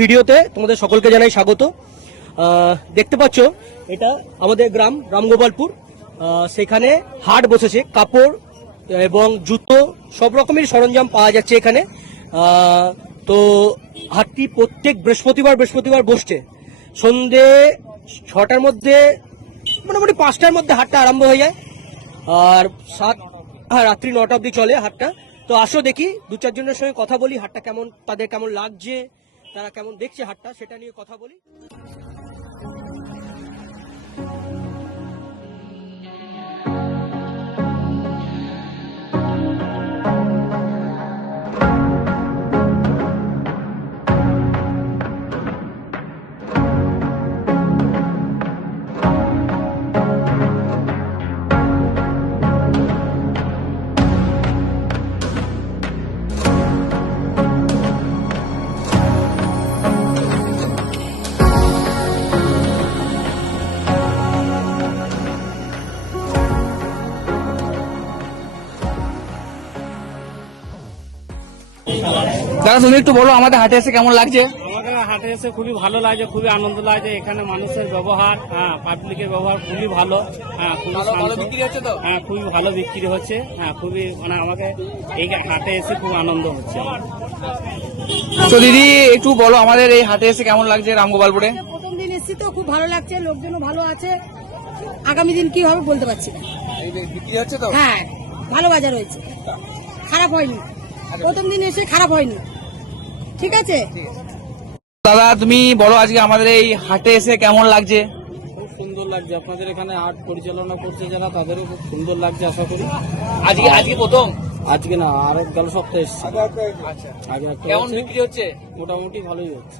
ভিডিওতে তোমাদের সকলকে জানাই স্বাগত। দেখতে পাচ্ছ, এটা আমাদের গ্রাম রামগোপালপুর। সেখানে হাট বসেছে, কাপড় এবং জুতো সব রকমের সরঞ্জাম পাওয়া যাচ্ছে এখানে। তো হাটটি প্রত্যেক বৃহস্পতিবার বৃহস্পতিবার বসছে। সন্ধে ছটার মধ্যে, মোটামুটি পাঁচটার মধ্যে হাটটা আরম্ভ হয়ে যায়। আর সাত হ্যাঁ রাত্রি নটা অবধি চলে হাটটা। তো আসো দেখি দু চারজনের সঙ্গে কথা বলি, হাটটা কেমন, তাদের কেমন লাগছে তারা কেমন দেখছে হাটটা সেটা নিয়ে কথা বলি। দাদা তুমি একটু বলো আমাদের হাটে এসে কেমন লাগছে? আমাদের হাটে এসে খুবই ভালো লাগছে খুবই আনন্দ লাগছে। এখানে মানুষের ব্যবহার হ্যাঁ পাবলিকের ব্যবহার খুবই ভালো। হ্যাঁ খুবই ভালো বিক্রি হচ্ছে তো? হ্যাঁ খুবই ভালো বিক্রি হচ্ছে। হ্যাঁ খুবই মানে আমাকে এই হাটে এসে খুব আনন্দ হচ্ছে। তো দিদি একটু বলো আমাদের এই হাটে এসে কেমন লাগছে রামগোপালপুরে প্রথম দিন এসেছি তো খুব ভালো লাগছে লোকজনও ভালো আছে। আগামী দিন কি হবে বলতে পারছি না। বিক্রি হচ্ছে তো? হ্যাঁ ভালো বাজার হয়েছে। খারাপ হয়নি। প্রথম দিন এসে খারাপ হয়নি। ঠিক আছে? দাদা তুমি বলো আজকে আমাদের এই হাটে এসে কেমন লাগছে? খুব সুন্দর লাগছে। আপনাদের এখানে হাট পরিচালনা করছে যারা তাদেরও খুব সুন্দর লাগছে আশা করি। আজকে আজকে প্রথম? আজকে না আর গেল সপ্তাহে এসেছি। আচ্ছা আগে একটা কেমন বিক্রি হচ্ছে? মোটামুটি ভালোই হচ্ছে।